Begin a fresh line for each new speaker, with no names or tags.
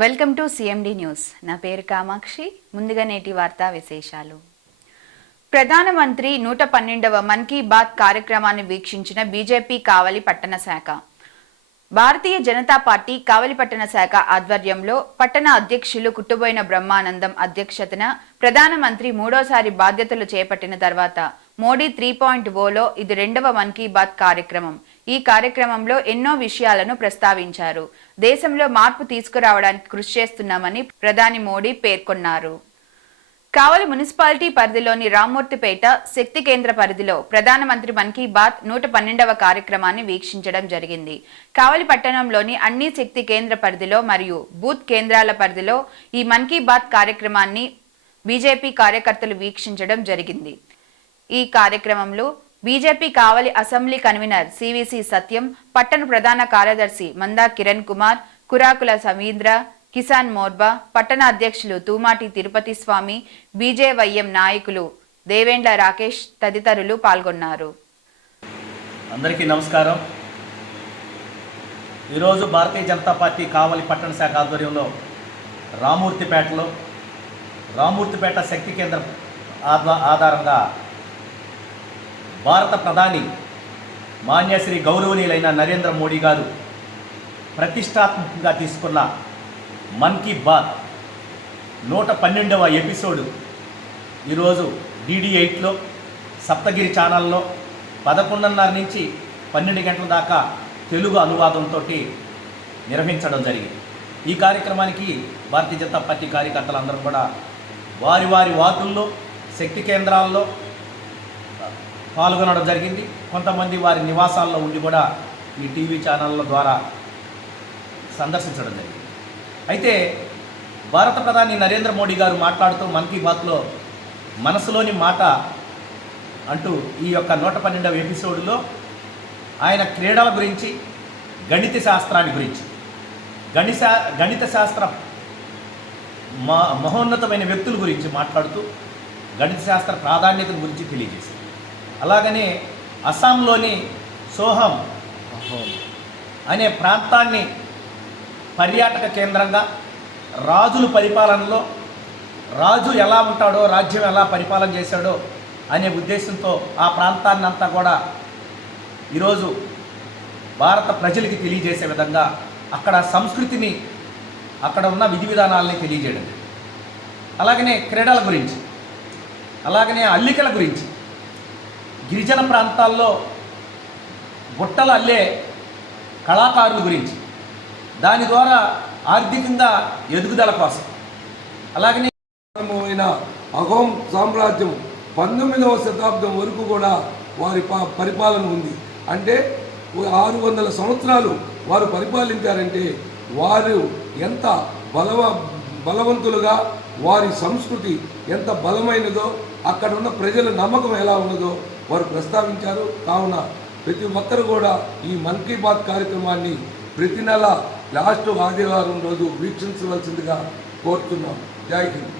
Welcome to CMD news. నా పేరు కామాక్షి. ముందుగా నేటి వార్తా విశేషాలు. ప్రధానమంత్రి నూట పన్నెండవ మన్ కీ బాత్ కార్యక్రమాన్ని వీక్షించిన బీజేపీ కావలి పట్టణ శాఖ. భారతీయ జనతా పార్టీ కావలి పట్టణ శాఖ ఆధ్వర్యంలో పట్టణ అధ్యక్షులు కుట్టుబోయిన బ్రహ్మానందం అధ్యక్షతన ప్రధానమంత్రి మూడోసారి బాధ్యతలు చేపట్టిన తర్వాత మోడీ త్రీ పాయింట్ ఓలో ఇది రెండవ మన్ కీ బాత్ కార్యక్రమం. ఈ కార్యక్రమంలో ఎన్నో విషయాలను ప్రస్తావించారు. దేశంలో మార్పు తీసుకురావడానికి కృషి చేస్తున్నామని ప్రధాని మోడీ పేర్కొన్నారు. కావలి మున్సిపాలిటీ పరిధిలోని రామ్మూర్తిపేట శక్తి కేంద్ర పరిధిలో ప్రధానమంత్రి మన్ కీ బాత్ నూట పన్నెండవ కార్యక్రమాన్ని వీక్షించడం జరిగింది. కావలి పట్టణంలోని అన్ని శక్తి కేంద్ర పరిధిలో మరియు బూత్ కేంద్రాల పరిధిలో ఈ మన్ కీ బాత్ కార్యక్రమాన్ని బీజేపీ కార్యకర్తలు వీక్షించడం జరిగింది. ఈ కార్యక్రమంలో BJP Kavali assembly convener CVC Satyam పట్టణ ప్రధాన కార్యదర్శి మందా కిరణ్ కుమార్ కురాకుల సమీంద్ర కిసాన్ మోర్బా పట్టణ అధ్యక్షులు తూమాటి తిరుపతి స్వామి బీజేవైఎం నాయకులు దేవేండ్ల రాకేష్ తదితరులు పాల్గొన్నారు.
అందరికీ నమస్కారం. ఈరోజు భారతీయ జనతా పార్టీ కావలి పట్టణ శాఖ ఆధ్వర్యంలో రామూర్తిపేటలో రామూర్తిపేట శక్తి కేంద్రం ఆధ్వ ఆధారంగా భారత ప్రధాని మాన్యశ్రీ గౌరవనీయులైన నరేంద్ర మోడీ గారు ప్రతిష్టాత్మకంగా తీసుకున్న మన్ కీ బాత్ నూట పన్నెండవ ఎపిసోడు ఈరోజు డిడి ఎయిట్లో సప్తగిరి ఛానల్లో పదకొండున్నర నుంచి పన్నెండు గంటల దాకా తెలుగు అనువాదంతో నిర్వహించడం జరిగింది. ఈ కార్యక్రమానికి భారతీయ జనతా పార్టీ కార్యకర్తలందరూ కూడా వారి వారి వార్డుల్లో శక్తి కేంద్రాల్లో పాల్గొనడం జరిగింది. కొంతమంది వారి నివాసాల్లో ఉండి కూడా ఈ టీవీ ఛానళ్ళ ద్వారా సందర్శించడం జరిగింది. అయితే భారత ప్రధాని నరేంద్ర మోడీ గారు మాట్లాడుతూ మన్ కీ బాత్లో మనసులోని మాట అంటూ ఈ యొక్క నూట పన్నెండవ ఎపిసోడ్లో ఆయన క్రీడల గురించి గణిత శాస్త్రాన్ని గురించి గణిత గణిత శాస్త్ర మహోన్నతమైన వ్యక్తుల గురించి మాట్లాడుతూ గణిత శాస్త్ర ప్రాధాన్యత గురించి తెలియజేశారు. అలాగనే అస్సాంలోని సోహం అనే ప్రాంతాన్ని పర్యాటక కేంద్రంగా రాజుల పరిపాలనలో రాజు ఎలా ఉంటాడో రాజ్యం ఎలా పరిపాలన చేశాడో అనే ఉద్దేశంతో ఆ ప్రాంతాన్ని అంతా కూడా ఈరోజు భారత ప్రజలకి తెలియజేసే విధంగా అక్కడ సంస్కృతిని అక్కడ ఉన్న విధి విధానాలని తెలియజేయడం. అలాగనే క్రీడల గురించి అలాగనే అల్లికల గురించి గిరిజన ప్రాంతాల్లో బుట్టలు అల్లే కళాకారుల గురించి. దాని ద్వారా ఆర్థికంగా ఎదుగుదల కోసం. అలాగనే
అయిన అహోం సామ్రాజ్యం పంతొమ్మిదవ శతాబ్దం వరకు కూడా వారి ప పరిపాలన ఉంది. అంటే ఆరు వందల సంవత్సరాలు వారు పరిపాలించారంటే వారు ఎంత బలవ బలవంతులుగా వారి సంస్కృతి ఎంత బలమైనదో అక్కడ ఉన్న ప్రజల నమ్మకం ఎలా ఉన్నదో వారు ప్రస్తావించారు. కావున ప్రతి ఒక్కరు కూడా ఈ మన్ కీ బాత్ కార్యక్రమాన్ని ప్రతి నెల లాస్ట్ ఆదివారం రోజు వీక్షించవలసిందిగా కోరుతున్నాం. జై హింద్.